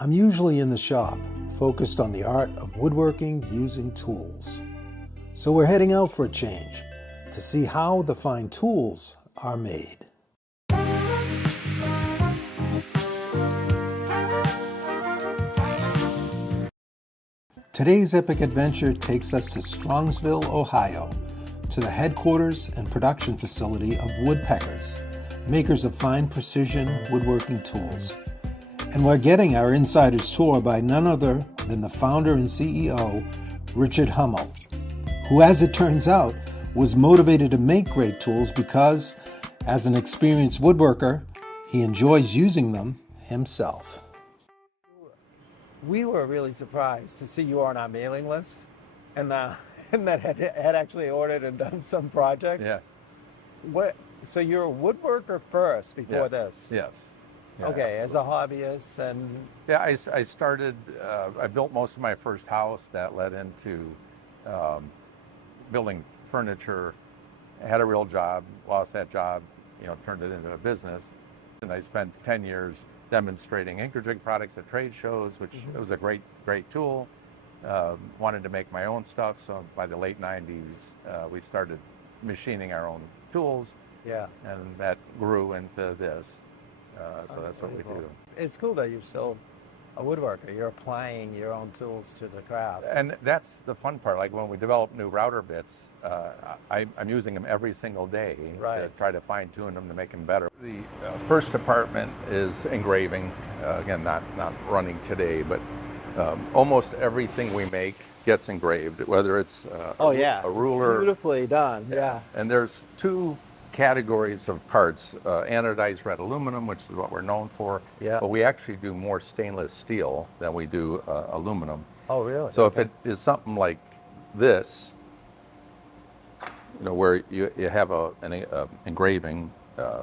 I'm usually in the shop, focused on the art of woodworking using tools. So we're heading out for a change to see how the fine tools are made. Today's epic adventure takes us to Strongsville, Ohio, to the headquarters and production facility of Woodpeckers, makers of fine precision woodworking tools. And we're getting our insider's tour by none other than the founder and CEO, Richard Hummel, who, as it turns out, was motivated to make great tools because, as an experienced woodworker, he enjoys using them himself. We were really surprised to see you on our mailing list and that had actually ordered and done some projects. Yeah. So you're a woodworker first before this? Yes. Yeah. Okay, as a hobbyist and... Yeah, I started, I built most of my first house. That led into building furniture. I had a real job, lost that job, turned it into a business. And I spent 10 years demonstrating Engraving products at trade shows, which was a great tool. Wanted to make my own stuff, so by the late 90s, we started machining our own tools. Yeah. And that grew into this. So that's what we do. It's cool that you're still a woodworker. You're applying your own tools to the craft. And that's the fun part. Like when we develop new router bits, I'm using them every single day to try to fine tune them to make them better. The first department is engraving. Again, not running today, but almost everything we make gets engraved, whether it's a ruler. It's beautifully done. Yeah. And there's two categories of parts, anodized red aluminum, which is what we're known for. Yeah. But we actually do more stainless steel than we do aluminum. Oh, really? So if it is something like this, where you have an engraving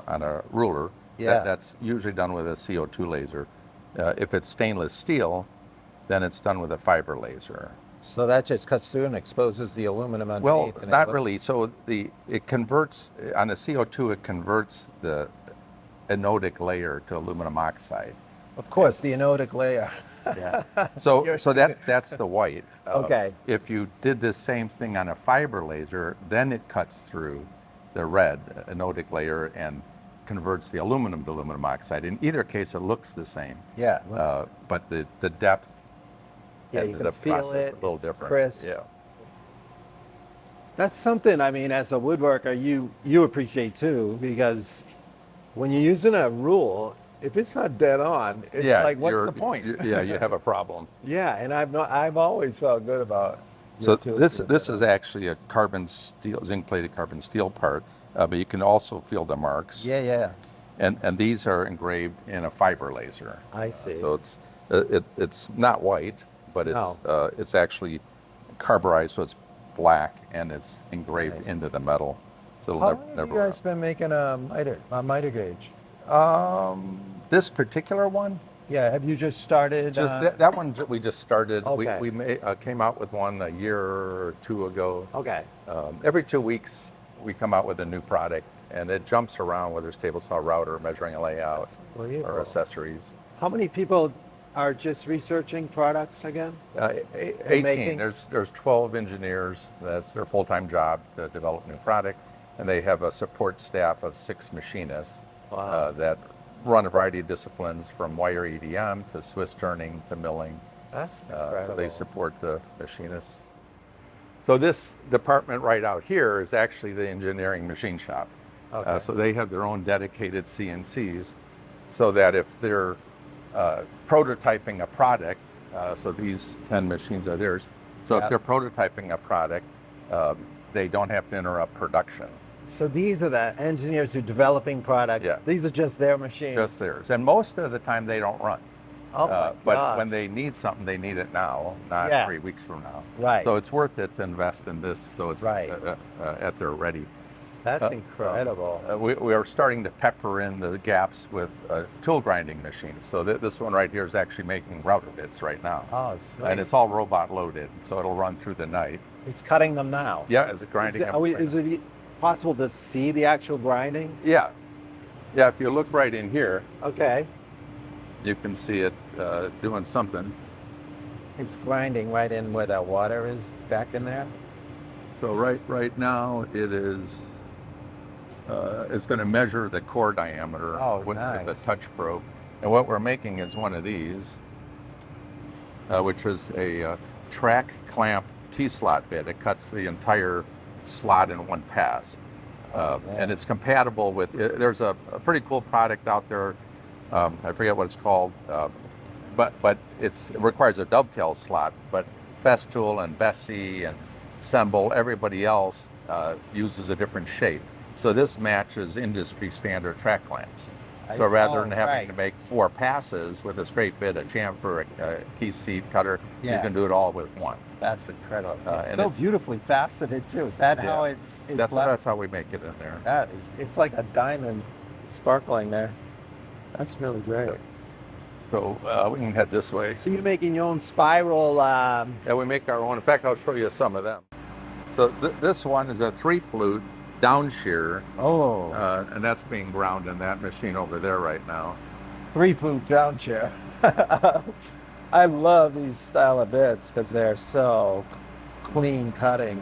on a ruler, that's usually done with a CO2 laser. If it's stainless steel, then it's done with a fiber laser. So that just cuts through and exposes the aluminum underneath? Well, not really. So it converts, on the CO2, it converts the anodic layer to aluminum oxide. Of course, the anodic layer. Yeah. So that's the white. Okay. If you did the same thing on a fiber laser, then it cuts through the red anodic layer and converts the aluminum to aluminum oxide. In either case, it looks the same. Yeah. But the depth. Yeah, you can feel it. A little different. Crisp. Yeah. That's something, as a woodworker, you appreciate too, because when you're using a rule, if it's not dead on, it's like, what's the point? You have a problem. Yeah, and I've always felt good about. So this is actually a carbon steel, zinc-plated carbon steel part, but you can also feel the marks. Yeah. And these are engraved in a fiber laser. I see. So it's not white, but it's actually carburized, so it's black and it's engraved into the metal. So how long have you guys been making a miter gauge? This particular one? Yeah, have you just started? That one we just started. Okay. We came out with one a year or two ago. Okay. Every 2 weeks we come out with a new product, and it jumps around, whether it's table saw, router, measuring a layout, or accessories. How many people are just researching products again? 18. There's 12 engineers. That's their full-time job to develop new product, and they have a support staff of 6 machinists that run a variety of disciplines, from wire EDM to Swiss turning to milling. That's incredible. So they support the machinists. So this department right out here is actually the engineering machine shop. Okay. So they have their own dedicated CNCs, so that if they're prototyping a product, so these 10 machines are theirs. So if they're prototyping a product, they don't have to interrupt production. So these are the engineers who are developing products. Yeah. These are just their machines. Just theirs. And most of the time they don't run. Oh my but God. when they need something, they need it now, not 3 weeks from now. Right. So it's worth it to invest in this, so it's at their ready. That's incredible. We are starting to pepper in the gaps with tool grinding machines. So this one right here is actually making router bits right now. Oh, sweet. And it's all robot loaded, so it'll run through the night. It's cutting them now. Yeah, it's grinding them. Is it possible to see the actual grinding? Yeah. Yeah, if you look right in here, Okay. you can see it doing something. It's grinding right in where that water is back in there. So right now it is. It's going to measure the core diameter with the touch probe, and what we're making is one of these, which is a track clamp T-slot bit. It cuts the entire slot in one pass, and it's compatible with. There's a pretty cool product out there. I forget what it's called, but it requires a dovetail slot. But Festool and Bessie and Semble, everybody else uses a different shape. So this matches industry standard track clamps. So rather than having to make 4 passes with a straight bit, a chamfer, a key seat cutter, you can do it all with one. That's incredible. It's so beautifully faceted too. Is that how it's that's how we make it in there. That is, it's like a diamond sparkling there. That's really great. So we can head this way. So you're making your own spiral. Yeah, we make our own. In fact, I'll show you some of them. So this one is a 3-flute down shear. Oh. And that's being ground in that machine over there right now. 3-flute down shear. I love these style of bits because they're so clean cutting,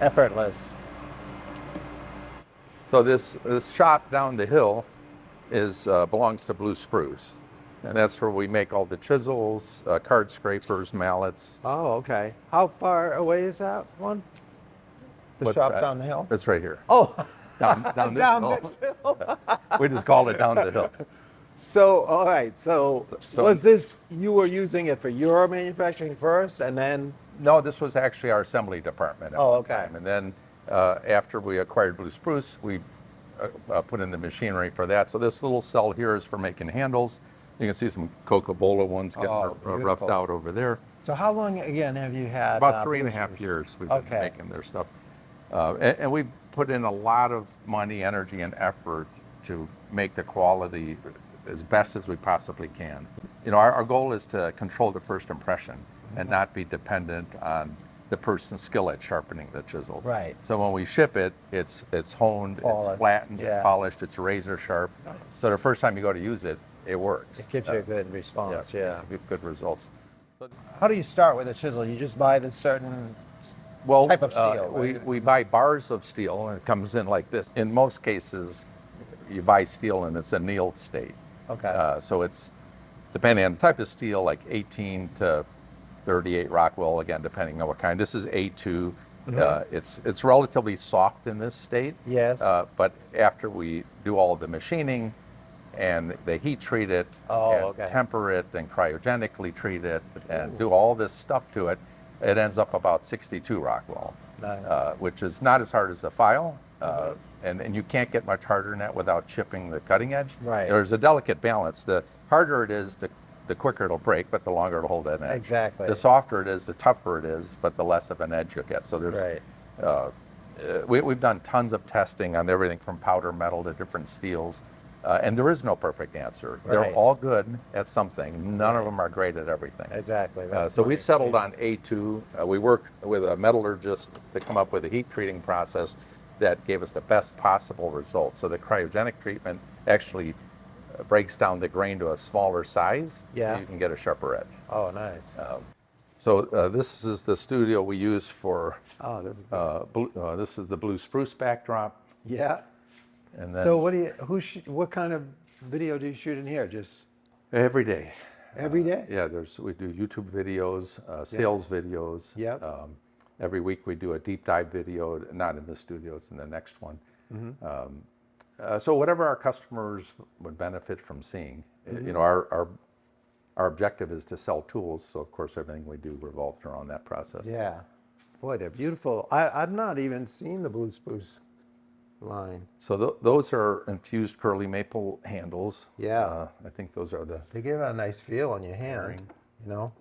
effortless. So this shop down the hill belongs to Blue Spruce. And that's where we make all the chisels, card scrapers, mallets. Oh, okay. How far away is that one? The shop down the hill? It's right here. Oh, down this hill. We just called it down the hill. So, all right. So was this, you were using it for your manufacturing first and then? No, this was actually our assembly department at one time. And then after we acquired Blue Spruce, we put in the machinery for that. So this little cell here is for making handles. You can see some Coca-Cola ones getting roughed out over there. So how long, again, have you had? About 3.5 years we've been making their stuff. And we put in a lot of money, energy, and effort to make the quality as best as we possibly can. You know, our goal is to control the first impression and not be dependent on the person's skill at sharpening the chisel. Right. So when we ship it, it's honed, it's flattened, it's polished, it's razor sharp. So the first time you go to use it, it works. It gives you a good response, good results. How do you start with a chisel? You just buy the certain type of steel, right? we buy bars of steel, and it comes in like this. In most cases, you buy steel and it's annealed state. Okay. So it's, depending on the type of steel, like 18 to 38 Rockwell, again, depending on what kind. This is A2. It's relatively soft in this state. Yes. But after we do all of the machining, and they heat treat it, and temper it, and cryogenically treat it, and do all this stuff to it, it ends up about 62 Rockwell, which is not as hard as a file, and you can't get much harder than that without chipping the cutting edge. Right. There's a delicate balance. The harder it is, the quicker it'll break, but the longer it'll hold that edge. Exactly. The softer it is, the tougher it is, but the less of an edge you'll get. So there's, we've done tons of testing on everything from powder metal to different steels. And there is no perfect answer. They're all good at something. None of them are great at everything. Exactly. So we settled on A2. We worked with a metallurgist to come up with a heat treating process that gave us the best possible result. So the cryogenic treatment actually breaks down the grain to a smaller size, so you can get a sharper edge. Oh, nice. So this is the studio we use for. Oh, this is this is the Blue Spruce backdrop. Yeah. And then, so what kind of video do you shoot in here? Just every day. Every day? Yeah, we do YouTube videos, sales videos. Yep. Every week we do a deep dive video, not in this studio, it's in the next one. So whatever our customers would benefit from seeing. You know, our objective is to sell tools, so of course everything we do revolves around that process. Yeah. Boy, they're beautiful. I've not even seen the Blue Spruce line. So those are infused curly maple handles. Yeah. I think those are They give a nice feel on your hand, Bearing. you know.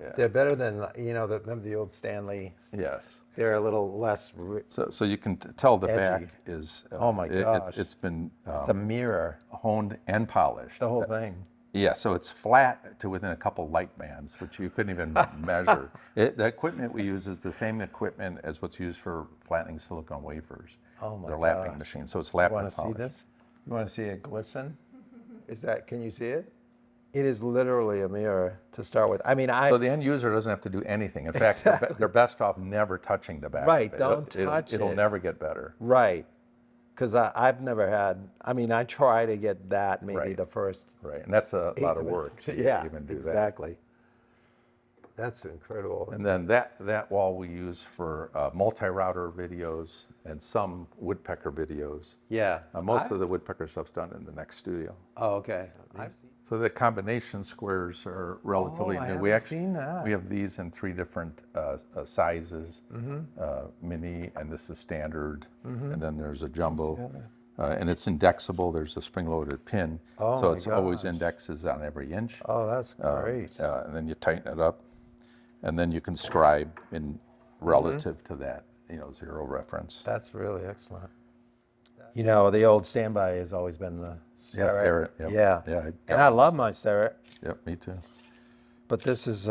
Yeah. They're better than, you know, remember the old Stanley? Yes. They're a little less So you can tell the edgy. back is. Oh my gosh. It's been. It's a mirror. Honed and polished. The whole thing. Yeah, so it's flat to within a couple light bands, which you couldn't even measure. The equipment we use is the same equipment as what's used for flattening silicone wafers. Oh my They're gosh. lapping machines, so it's lapped and Want to see polished. this? You want to see it glisten? Is that, can you see it? It is literally a mirror to start with. I mean, So the end user doesn't have to do anything. In fact, they're best off never touching the back. Right, of it. don't touch It'll it. never get better. Right. Because I've never had, I mean, I try to get that maybe the first. Right, and that's a lot of work to even do that. Exactly. That's incredible. And then that wall we use for multi-router videos and some woodpecker videos. Yeah. Most of the woodpecker stuff's done in the next studio. Oh, okay. So the combination squares are relatively new. I haven't seen that. We have these in 3 different sizes, mini, and this is standard, and then there's a jumbo. And it's indexable. There's a spring-loaded pin, so it's always indexes on every inch. Oh, that's great. And then you tighten it up, and then you can scribe in relative to that, 0 reference. That's really excellent. You know, the old standby has always been the Starrett. Yep. Yeah. And I love my Starrett. Yep, me too. But this is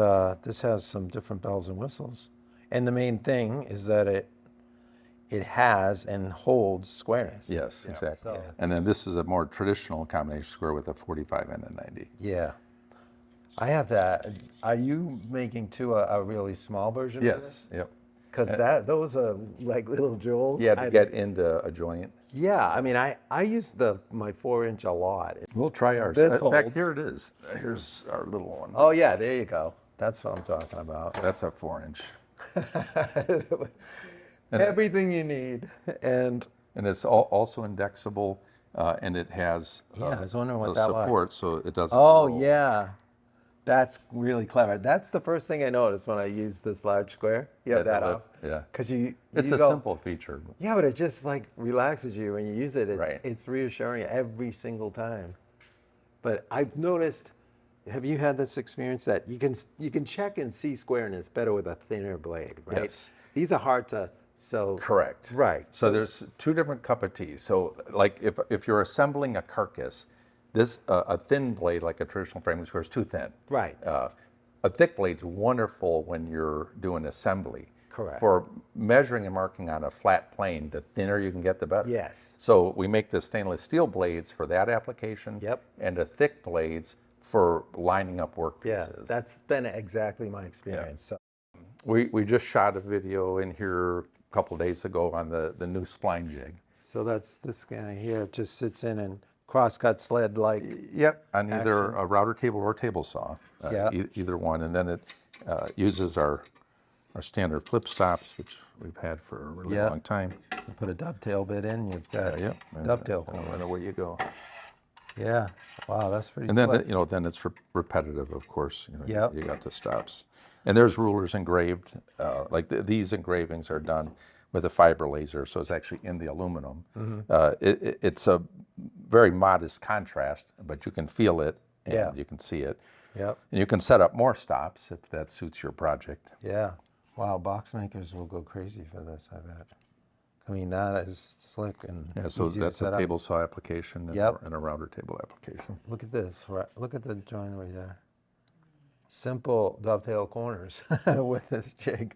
this has some different bells and whistles. And the main thing is that it has and holds squareness. Yes, exactly. So- And then this is a more traditional combination square with a 45 and a 90. Yeah. I have that. Are you making too a really small version of this? Yes, yep. Because those are like little jewels. Yeah, to get into a joint. Yeah, I mean, I use my 4-inch a lot. We'll try ours. This In fact, holds. here it is. Here's our little one. Oh yeah, there you go. That's what I'm talking about. That's a 4-inch. Everything you need, and it's also indexable, and it has I was wondering what the that was. support, so it doesn't. oh roll. yeah, that's really clever. That's the first thing I noticed when I used this large square. You have that off. Yeah. Because you It's you a go, simple feature. Yeah, but it just like relaxes you when you use it. Right. It's reassuring every single time. But I've noticed. Have you had this experience that you can check and see squareness better with a thinner blade, right? Yes. These are hard to Correct. Right. So there's 2 different cup of tea. So like if you're assembling a carcass, this a thin blade like a traditional framing square is too thin. Right. A thick blade's wonderful when you're doing assembly. Correct. For measuring and marking on a flat plane, the thinner you can get, the better. Yes. So we make the stainless steel blades for that application. Yep. And the thick blades for lining up work Yeah, pieces. that's been exactly my experience. So We just shot a video in here a couple days ago on the new spline jig. So that's this guy here. It just sits in and crosscut sled like. Yep, on either a router table or table saw. Yeah. Either one, and then it uses our standard flip stops, which we've had for a really long time. You put a dovetail bit in, you've got dovetail corners. And away you go. Yeah. Wow, that's pretty. And then slick. then it's repetitive, of course. Yep. You got the stops, and there's rulers engraved. Like these engravings are done with a fiber laser, so it's actually in the aluminum. It's a very modest contrast, but you can feel it and you can see it. Yep. And you can set up more stops if that suits your project. Yeah. Wow, box makers will go crazy for this, I bet. I mean, that is slick and So easy that's to set a up. table saw application and, Yep. and a router table application. Look at this. Look at the joinery there. Simple dovetail corners with this jig.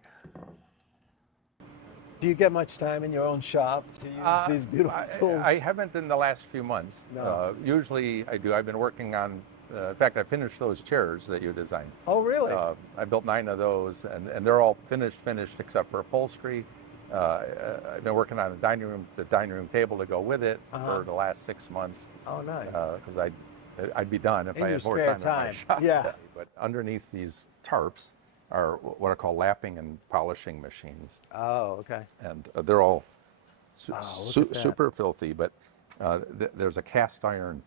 Do you get much time in your own shop to use these beautiful tools? I haven't in the last few months. No. Usually I do. I've been working on, in fact, I finished those chairs that you designed. Oh, really? I built 9 of those, and they're all finished except for upholstery. I've been working on the dining room table to go with it for the last 6 months. Oh, nice. Because I'd be done if In I your had more spare time in my time. shop. Yeah. But underneath these tarps are what I call lapping and polishing machines. Oh, okay. And they're all look at that. super filthy, but there's a cast iron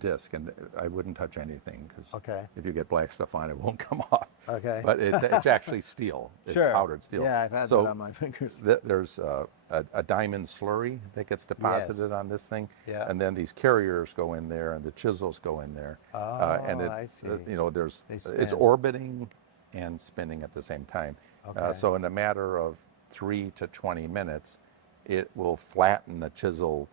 disc, and I wouldn't touch anything because Okay. if you get black stuff on it, won't come off. Okay. But it's actually steel. It's powdered steel. Yeah, I've had so that on my fingers. there's a diamond slurry that gets deposited on this thing, Yeah. and then these carriers go in there, and the chisels go in there. And Oh, I see. there's They it's spin. orbiting and spinning at the same time. Okay. So in a matter of 3 to 20 minutes, it will flatten the chisel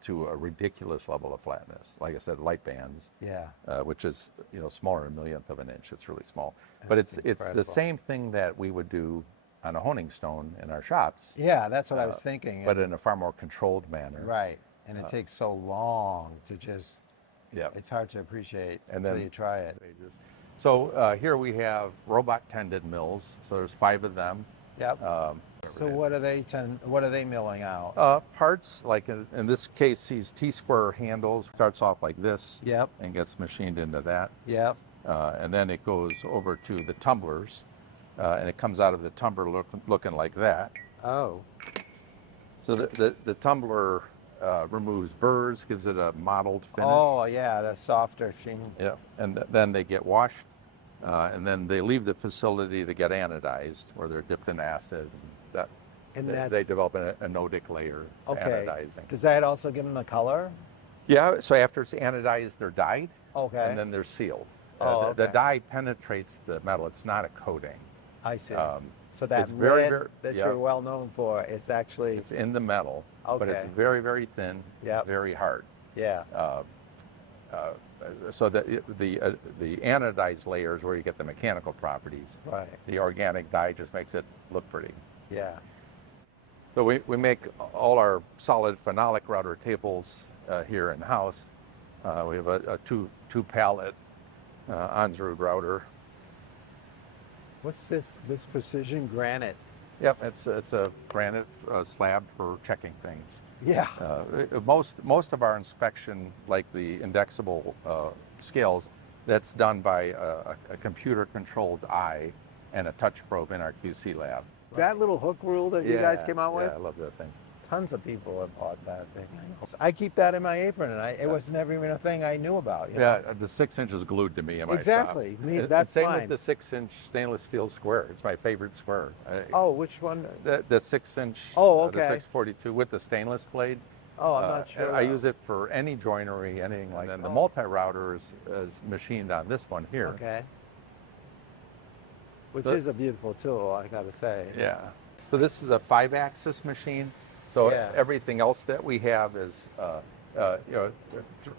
to a ridiculous level of flatness. Like I said, light bands, Yeah. which is smaller than a millionth of an inch. It's really small, but it's the incredible. same thing that we would do on a honing stone in our shops, Yeah, that's what I was thinking. but in a far more controlled manner. Right. And it takes so long to just Yeah. It's hard to appreciate And until then you try it. So here we have robot tended mills. So there's 5 of them. Yep. So what are they milling out? Parts, like in this case, these T-square handles starts off like this. Yep. And gets machined into that. Yep. And then it goes over to the tumblers, and it comes out of the tumbler looking like that. Oh. So the tumbler removes burrs, gives it a mottled finish. Oh, yeah, the softer sheen. Yeah, and then they get washed, and then they leave the facility to get anodized, where they're dipped in acid. They develop an anodic layer. It's anodizing. Does that also give them the color? Yeah, so after it's anodized, they're dyed, Okay. and then they're sealed. Oh, The okay. dye penetrates the metal. It's not a coating. I see. So it's that very, red that yeah. you're well known for is actually, It's in the metal, but it's Okay. very, very thin, Yep. very hard. yeah. So the anodized layer is where you get the mechanical properties. Right. The organic dye just makes it look pretty. Yeah. So we make all our solid phenolic router tables here in house. We have a two pallet Onsrud router. What's this precision granite? Yep, it's a granite slab for checking things. Yeah. Most of our inspection, like the indexable scales, that's done by a computer-controlled eye and a touch probe in our QC lab. That little hook rule that you guys came out with? Yeah, I love that thing. Tons of people have bought that thing. I keep that in my apron, and it was never even a thing I knew about. You know? Yeah, the 6 inch is glued to me in my Exactly. shop. Me, that's Same fine. with the 6-inch stainless steel square. It's my favorite square. Oh, which one? The 6-inch, Oh, okay. the 642 with the stainless blade. Oh, I'm not sure. I use it for any joinery, anything like that. And the multi-router is machined on this one here. Okay. Which is a beautiful tool, I gotta say. Yeah. So this is a 5-axis machine. So Yeah. everything else that we have is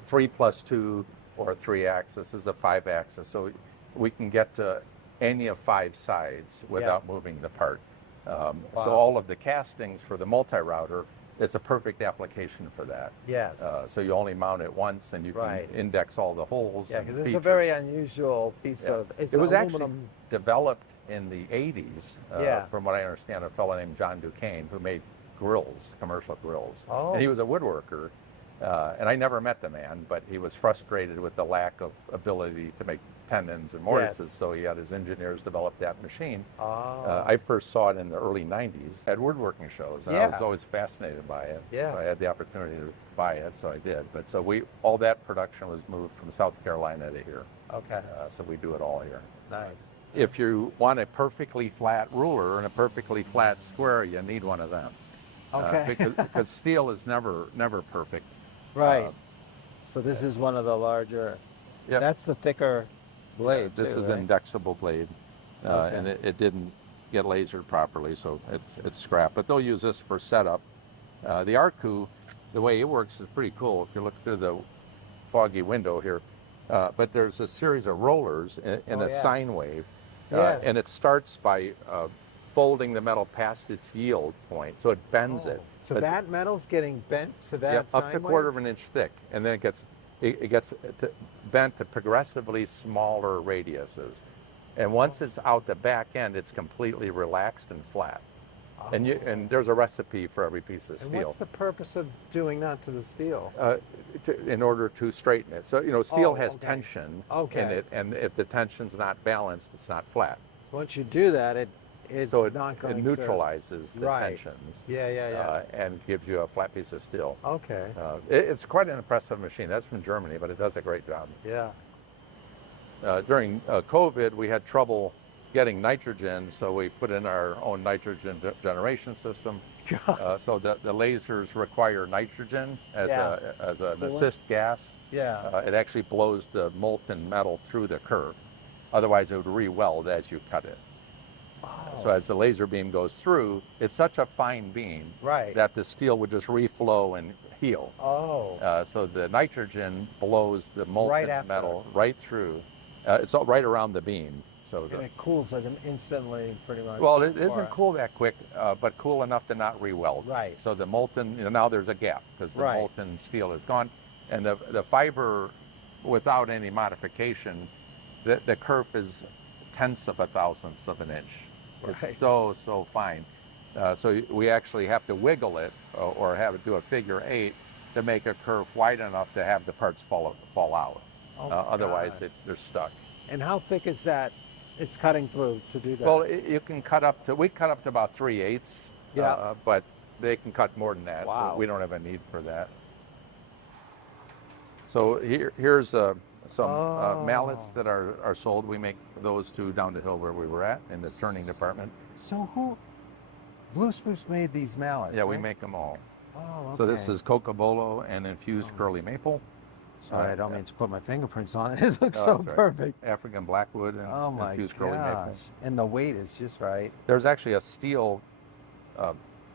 3 plus 2 or 3-axis is a 5-axis. So we can get to any of 5 sides without moving the part. So all of the castings for the multi-router, it's a perfect application for that. Yes. So you only mount it once, and you can index all the holes. Yeah, and because it's a features. very unusual piece Yeah. of. It's It was actually aluminum. developed in the 80s, Yeah. from what I understand, a fellow named John Duquesne, who made grills, commercial grills. Oh. And he was a woodworker, and I never met the man, but he was frustrated with the lack of ability to make tendons and mortises, so he had his engineers develop that machine. Oh. I first saw it in the early 90s at woodworking shows, and I was always fascinated by it. Yeah. So I had the opportunity to buy it, so I did. But so all that production was moved from South Carolina to here. Okay. So we do it all here. Nice. If you want a perfectly flat ruler and a perfectly flat square, you need one of them. Okay. Because steel is never perfect. Right. So this is one of the larger. Yep. That's the thicker blade. This too, is right? an indexable blade, Okay. and it didn't get lasered properly, so it's scrap. But they'll use this for setup. The Arcu, the way it works is pretty cool. If you look through the foggy window here, but there's a series of rollers in a sine wave, and it starts by folding the metal past its yield point, so it bends it. So But- that metal's getting bent to that Yep, up to sine a quarter wave? of an inch thick, and then it gets bent to progressively smaller radiuses. And once it's out the back end, it's completely relaxed and flat. And there's a recipe for every piece of And steel. what's the purpose of doing that to the steel? In order to straighten it. So, steel has okay. tension Okay. in it, and if the tension's not balanced, it's not flat. Once you do that, it's So it not going neutralizes the Right. tensions. Yeah. And gives you a flat piece of steel. Okay. It's quite an impressive machine. That's from Germany, but it does a great job. Yeah. During COVID, we had trouble getting nitrogen, so we put in our own nitrogen generation system. So the lasers require nitrogen as an assist gas. Yeah. It actually blows the molten metal through the curve. Otherwise, it would re-weld as you cut it. So as the laser beam goes through, it's such a fine beam Right. that the steel would just reflow and heal. So the nitrogen blows the molten after. metal right through. It's all right around the beam. So And it cools like instantly, pretty much. well, it isn't cool that quick, but cool enough to not re-weld. Right. So the molten, now there's a gap because the Right. molten steel is gone, and the fiber without any modification, the kerf is tenths of a thousandth of an inch. Right. It's so fine. So we actually have to wiggle it or have it do a figure 8 to make a kerf wide enough to have the parts fall out. Oh Otherwise, they're stuck. And how thick is that it's cutting through to do that? Well, you can cut up to, we cut up to about 3/8, Yeah. but they can cut more than that. Wow. We don't have a need for that. So here's some mallets that are sold. We make those two down the hill where we were at in the turning department. So Blue Spruce made these mallets? Yeah, we right? make them all. Oh, okay. So this is cocobolo and infused curly maple. Sorry, I don't mean to put my fingerprints on it. It looks No, so that's right. perfect. African blackwood and Oh my infused curly maple. gosh. And the weight is just right. There's actually a steel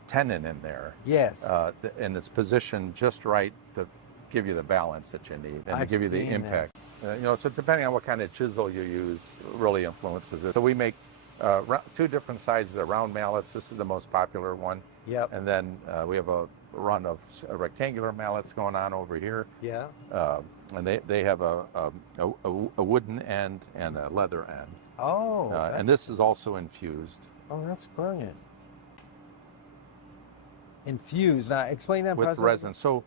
tenon in there. Yes. And it's positioned just right to give you the balance that you need and to I've give you the seen impact. So depending on what kind of chisel you use really influences it. So we make two different sizes of the round mallets. This is the most popular one. Yep. And then we have a run of rectangular mallets going on over here. Yeah. And they have a wooden end and a leather end. Oh. And this is also infused. Oh, that's brilliant. Infused. Now, explain that With process. resin. So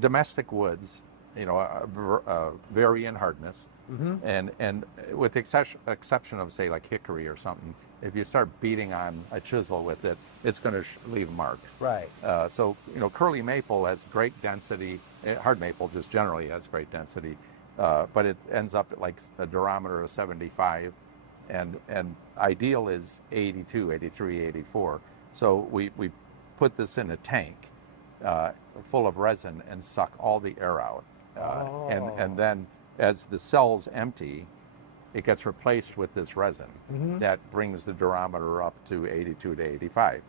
domestic woods, vary in hardness. Mm-hmm. And with the exception of, say, like hickory or something, if you start beating on a chisel with it, it's going to leave marks. Right. So, curly maple has great density. Hard maple just generally has great density, but it ends up at like a durometer of 75, and ideal is 82, 83, 84. So we put this in a tank full of resin and suck all the air out. And then as the cells empty, it gets replaced with this resin that brings the durometer up to 82 to 85.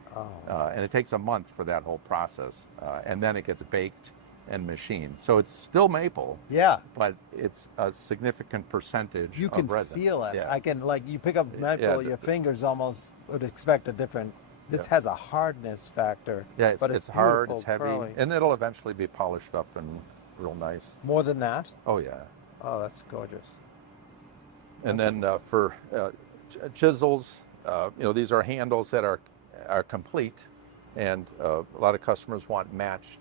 And it takes a month for that whole process. And then it gets baked and machined. So it's still maple. Yeah. But it's a significant percentage You can of resin. feel it. Yeah. I can, like, you pick up maple, your fingers almost would expect a different. This has a hardness factor. Yeah, but it's hard, beautiful, it's heavy, curly. and it'll eventually be polished up and real nice. More than that? Oh yeah. Oh, that's gorgeous. And then for chisels, these are handles that are complete, and a lot of customers want matched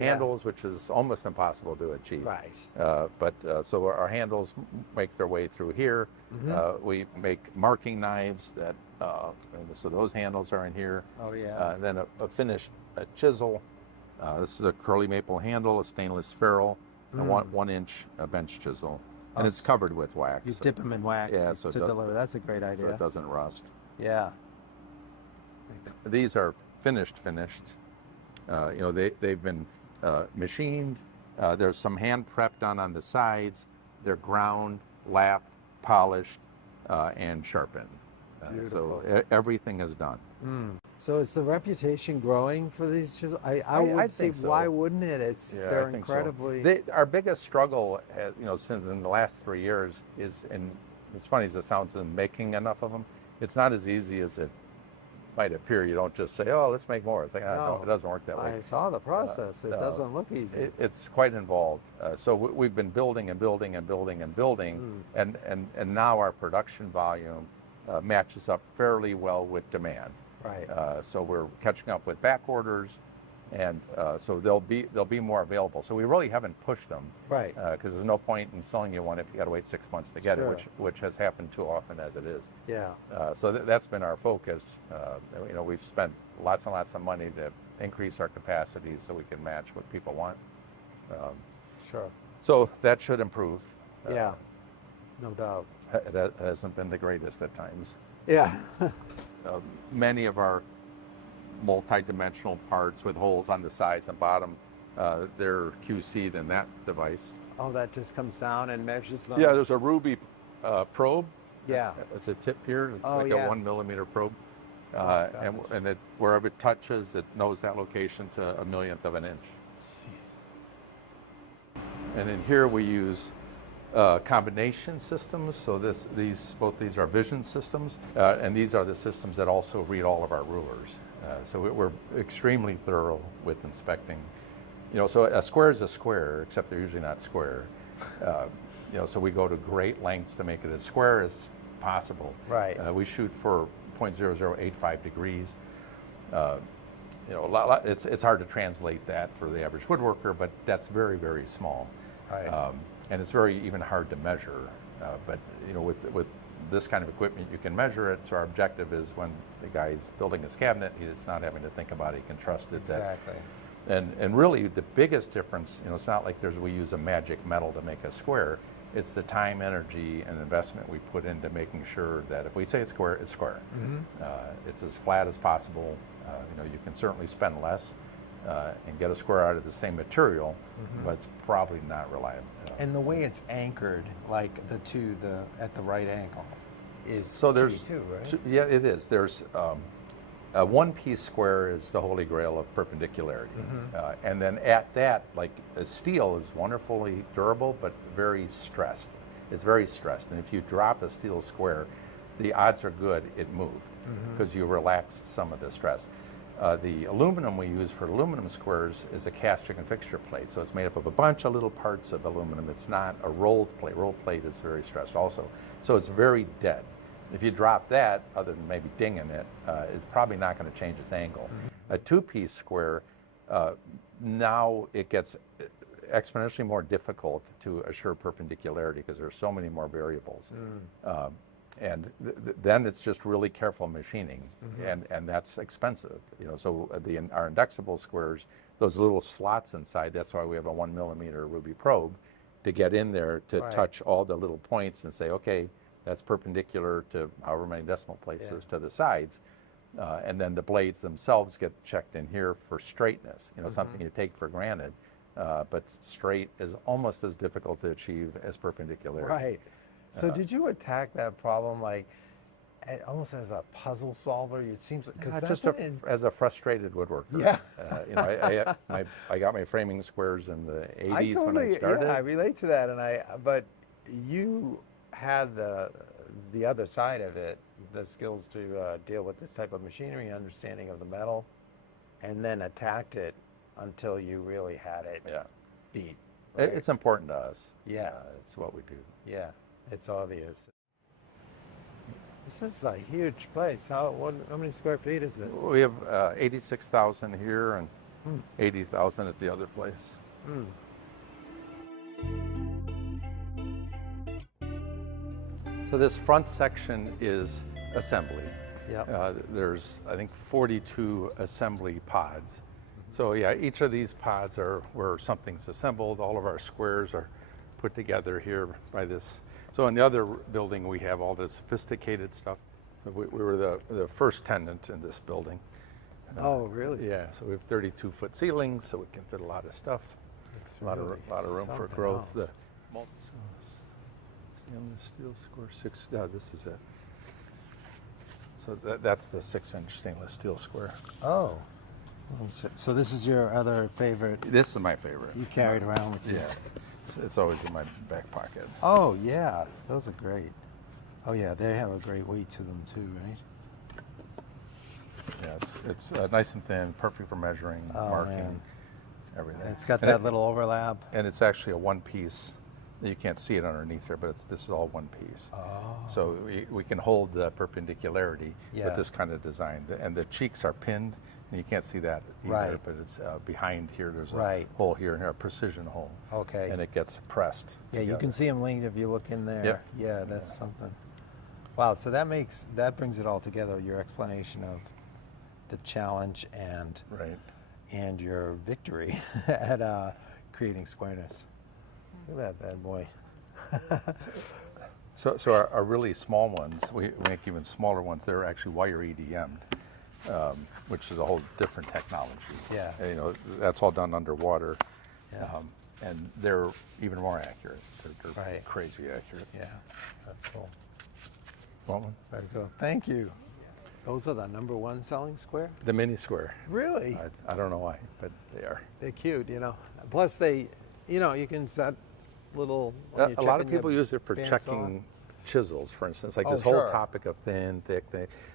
handles, which is almost impossible to achieve. Right. But so our handles make their way through here. We make marking knives that, so those handles are in here. Oh yeah. And then a finished chisel. This is a curly maple handle, a stainless ferrule, a 1 inch bench chisel. And it's covered with wax. You dip them in wax so to deliver. That's a great idea. So it doesn't rust. Yeah. These are finished. They've been machined. There's some hand prep done on the sides. They're ground, lapped, polished, and sharpened. So everything is done. So is the reputation growing for these chisels? I would say, think so. why wouldn't it? They're I think incredibly. So. Our biggest struggle, since in the last 3 years, is as funny as it sounds, in making enough of them. It's not as easy as it might appear. You don't just say, "Oh, let's make more." It's like, no, it doesn't work that way. I saw the process. It doesn't look easy. It's quite involved. So we've been building and building and building and building, and now our production volume matches up fairly well with demand. Right. So we're catching up with back orders, and so they'll be more available. So we really haven't pushed them, Right. Because there's no point in selling you one if you got to wait 6 months to get it, which has happened too often as it is. Yeah. So that's been our focus. We've spent lots and lots of money to increase our capacity so we can match what people want. Sure. So that should improve. Yeah. No doubt. That hasn't been the greatest at times. Yeah. Many of our multi-dimensional parts with holes on the sides and bottom, they're QC'd in that device. Oh, that just comes down and measures them? Yeah, there's a ruby probe. Yeah. At the tip here. It's a 1 millimeter probe. And wherever it touches, it knows that location to 1/millionth of an inch. Jeez. And in here we use combination systems. So both these are vision systems, and these are the systems that also read all of our rulers. So we're extremely thorough with inspecting So a square is a square, except they're usually not square. So we go to great lengths to make it as square as possible. Right. We shoot for 0.0085 degrees. It's hard to translate that for the average woodworker, but that's very, very small. Right. And it's very even hard to measure. But with this kind of equipment, you can measure it. So our objective is when the guy's building his cabinet, he's not having to think about it. He can trust it. Exactly. And really, the biggest difference, it's not like we use a magic metal to make a square. It's the time, energy, and investment we put into making sure that if we say it's square, it's square. Mm-hmm. It's as flat as possible. You can certainly spend less and get a square out of the same material, mm-hmm. but it's probably not reliable. And the way it's anchored, like at the right angle, is so there's key too, right? Yeah, it is. There's a one-piece square is the holy grail of perpendicularity, mm-hmm. And then at that, like steel is wonderfully durable, but very stressed. It's very stressed, and if you drop a steel square, the odds are good it moved because mm-hmm. you relaxed some of the stress. The aluminum we use for aluminum squares is a cast chicken fixture plate, so it's made up of a bunch of little parts of aluminum. It's not a rolled plate. Rolled plate is very stressed also, so it's very dead. If you drop that, other than maybe dinging it, it's probably not going to change its angle. Mm-hmm. A two-piece square, now it gets exponentially more difficult to assure perpendicularity because there are so many more variables. Mm. And then it's just really careful machining, mm-hmm. and that's expensive. So our indexable squares, those little slots inside, that's why we have a 1 millimeter ruby probe to get in there to right. touch all the little points and say, okay, that's perpendicular to however many decimal places to the sides. And then the blades themselves get checked in here for straightness, mm-hmm. something you take for granted. But straight is almost as difficult to achieve as perpendicularity. Right. So did you attack that problem like almost as a puzzle solver? It seems because just as a frustrated woodworker. Yeah. I got my framing squares in the 80s when I started. Yeah, I relate to that, but you had the other side of it, the skills to deal with this type of machinery, understanding of the metal, and then attacked it until you really had it beat. Right? It's important to us. Yeah. It's what we do. Yeah, it's obvious. This is a huge place. How many square feet is it? We have 86,000 here and 80,000 at the other place. Mm. So this front section is assembly. Yep. There's, I think, 42 assembly pods. Mm-hmm. So yeah, each of these pods are where something's assembled. All of our squares are put together here by this. So in the other building, we have all the sophisticated stuff. We were the first tenant in this building. Oh, really? Yeah, so we have 32-foot ceilings, so we can fit a lot of stuff. That's a lot of room for growth. Stainless steel square 6. Yeah, this is it. So that's the 6-inch stainless steel square. Oh. So this is your other favorite? This is my favorite. You carried around with you? Yeah. It's always in my back pocket. Oh, yeah. Those are great. Oh, yeah. They have a great weight to them, too, right? Yeah, it's nice and thin, perfect for measuring, marking, everything. And it's got that little overlap. And it's actually a one-piece. You can't see it underneath here, but this is all one piece. Oh. So we can hold the perpendicularity with this kind of design. And the cheeks are pinned, and you can't see that either, right. but it's behind here. There's a hole here and here, a precision hole. Okay. And it gets pressed together. You can see them linked if you look in there. Yep. Yeah, that's something. Wow, so that brings it all together, your explanation of the challenge and your victory at creating squareness. Look at that bad boy. So our really small ones, we make even smaller ones. They're actually wire EDM'd, which is a whole different technology. Yeah. That's all done underwater. Yeah. And they're even more accurate. They're right. crazy accurate. Yeah, that's cool. Want one? Very cool. Thank you. Those are the #1 selling square? The mini square. Really? I don't know why, but they are. They're cute, Plus they, you can set little... A lot of people use it for checking chisels, for instance, like this whole topic of thin, thick.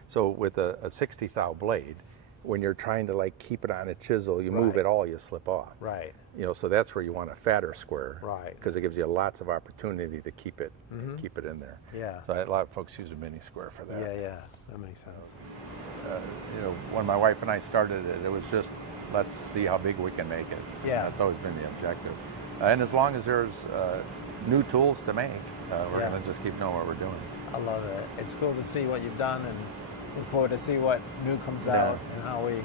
So with a 60 thou blade, when you're trying to like keep it on a chisel, you Right. move it all, you slip off. Right. You know, so that's where you want a fatter square, Right. because it gives you lots of opportunity to keep it in there. Yeah. So a lot of folks use a mini square for that. Yeah, that makes sense. You know, when my wife and I started it, it was just, let's see how big we can make it. Yeah. That's always been the objective. And as long as there's new tools to make, we're Yeah. going to just keep knowing what we're doing. I love it. It's cool to see what you've done and look forward to see what new comes out and how you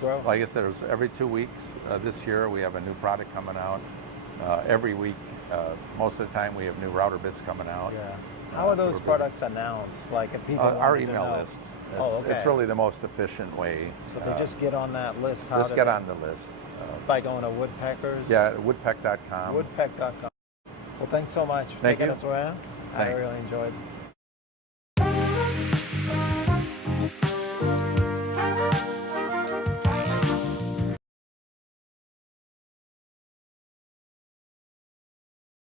grow. Like I said, every 2 weeks. This year we have a new product coming out. Every week, most of the time we have new router bits coming out. Yeah. How are so those we're products announced? Like if people our wanted to email know? list. Okay. It's really the most efficient way. So they just get on that list. How Just do get they- on the list. by going to Woodpeckers. Yeah, woodpeck.com. Woodpeck.com. Well, thanks so much for Thank taking you. us around. I Thanks. really enjoyed